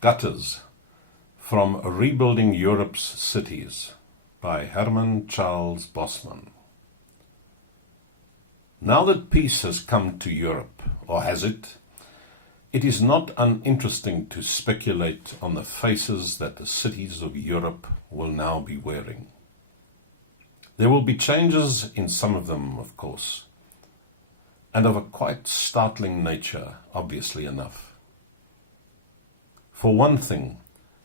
Gutters from Rebuilding Europe's Cities by Herman Bosman. Now that peace has come to Europe, or has it, it is not uninteresting to speculate on the faces that the cities of Europe will now be wearing. There will be changes in some of them, of course, and of a quite startling nature, obviously enough. For one thing,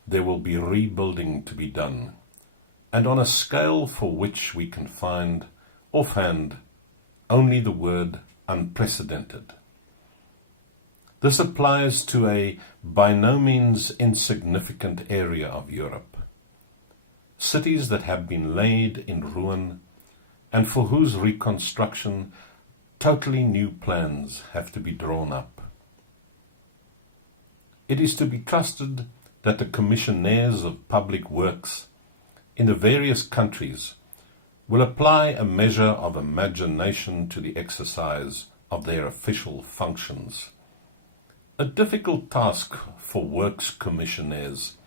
there will be rebuilding to be done, and on a scale for which we can find, offhand, only the word unprecedented. This applies to a by no means insignificant area of Europe. Cities that have been laid in ruin and for whose reconstruction totally new plans have to be drawn up. It is to be trusted that the commissionaires of public works in the various countries will apply a measure of imagination to the exercise of their official functions. A difficult task for works commissionaires,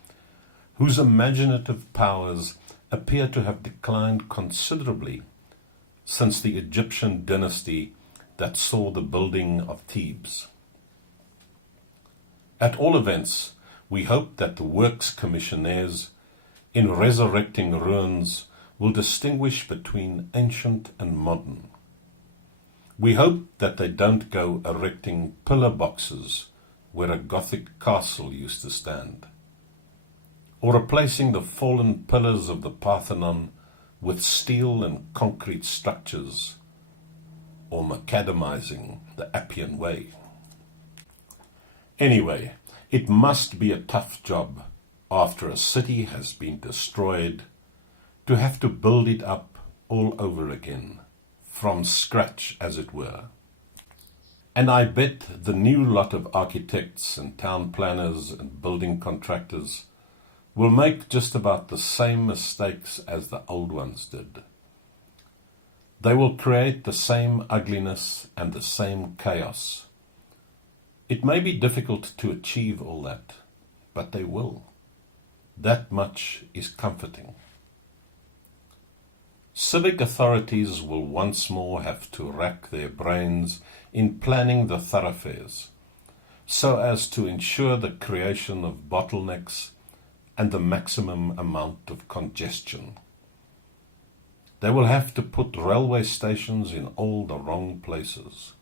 whose imaginative powers appear to have declined considerably since the Egyptian dynasty that saw the building of Thebes. At all events, we hope that the works commissionaires, in resurrecting ruins, will distinguish between ancient and modern. We hope that they don't go erecting pillar boxes where a Gothic castle used to stand, or replacing the fallen pillars of the Parthenon with steel and concrete structures, or macadamizing the Appian Way. Anyway, it must be a tough job, after a city has been destroyed, to have to build it up all over again, from scratch as it were. And I bet the new lot of architects and town planners and building contractors will make just about the same mistakes as the old ones did. They will create the same ugliness and the same chaos. It may be difficult to achieve all that, but they will. That much is comforting. Civic authorities will once more have to rack their brains in planning the thoroughfares, so as to ensure the creation of bottlenecks and the maximum amount of congestion. They will have to put railway stations in all the wrong places.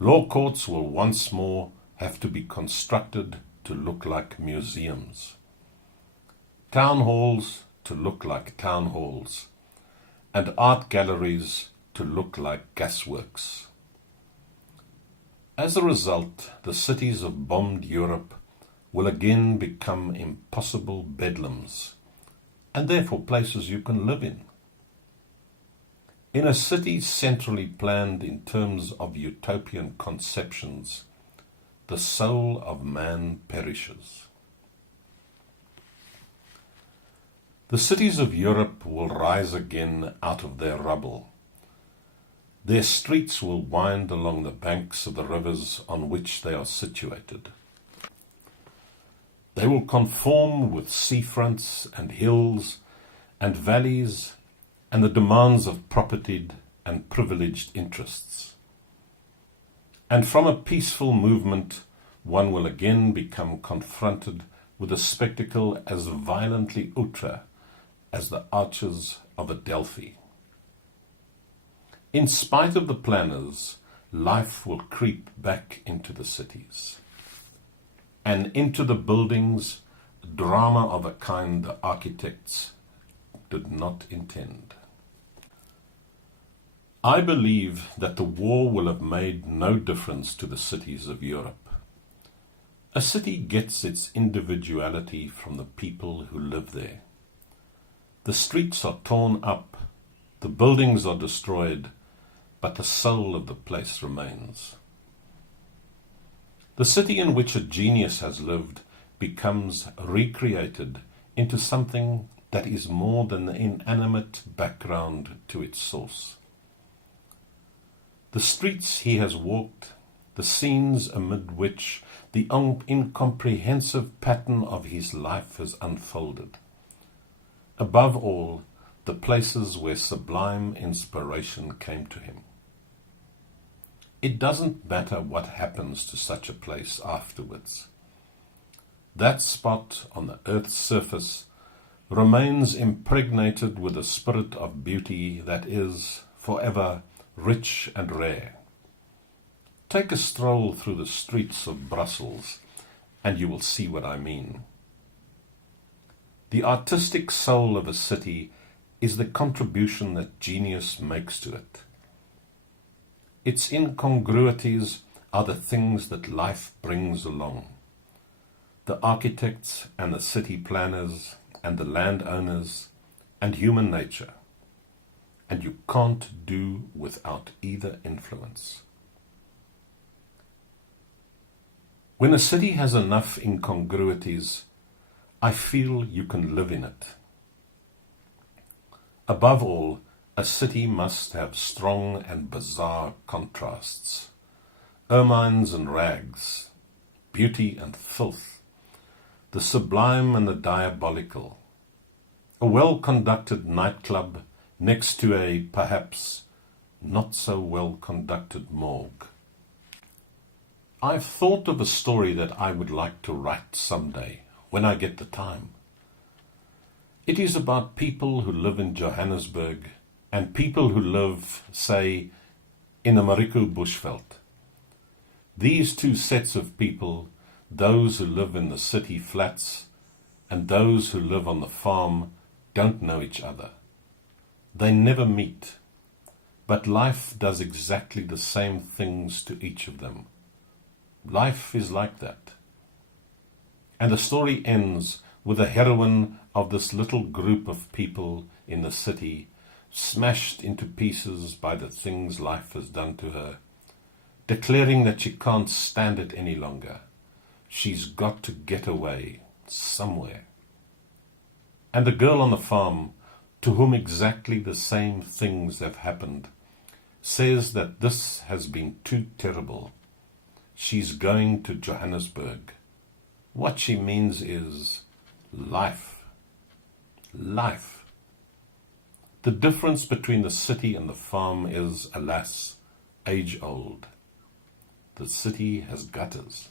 Law courts will once more have to be constructed to look like museums. Town halls to look like town halls, and art galleries to look like gasworks. As a result, the cities of bombed Europe will again become impossible bedlams, and therefore places you can live in. In a city centrally planned in terms of utopian conceptions, the soul of man perishes. The cities of Europe will rise again out of their rubble. Their streets will wind along the banks of the rivers on which they are situated. They will conform with seafronts and hills and valleys and the demands of propertied and privileged interests. And from a peaceful movement, one will again become confronted with a spectacle as violently outre as the arches of Adelphi. In spite of the planners, life will creep back into the cities, and into the buildings, drama of a kind the architects did not intend. I believe that the war will have made no difference to the cities of Europe. A city gets its individuality from the people who live there. The streets are torn up, the buildings are destroyed, but the soul of the place remains. The city in which a genius has lived becomes recreated into something that is more than the inanimate background to its source. The streets he has walked, the scenes amid which the incomprehensive pattern of his life has unfolded. Above all, the places where sublime inspiration came to him. It doesn't matter what happens to such a place afterwards. That spot on the earth's surface remains impregnated with a spirit of beauty that is, forever, rich and rare. Take a stroll through the streets of Brussels, and you will see what I mean. The artistic soul of a city is the contribution that genius makes to it. Its incongruities are the things that life brings along. The architects and the city planners and the landowners and human nature. And you can't do without either influence. When a city has enough incongruities, I feel you can live in it. Above all, a city must have strong and bizarre contrasts. Ermines and rags, beauty and filth, the sublime and the diabolical. A well-conducted nightclub next to a, perhaps, not so well-conducted morgue. I've thought of a story that I would like to write someday, when I get the time. It is about people who live in Johannesburg and people who live, say, in the Mariku bushveld. These two sets of people, those who live in the city flats and those who live on the farm, don't know each other. They never meet, but life does exactly the same things to each of them. Life is like that. And the story ends with the heroine of this little group of people in the city, smashed into pieces by the things life has done to her, declaring that she can't stand it any longer. She's got to get away, somewhere. And the girl on the farm, to whom exactly the same things have happened, says that this has been too terrible. She's going to Johannesburg. What she means is life. Life. The difference between the city and the farm is, alas, age-old. The city has gutters.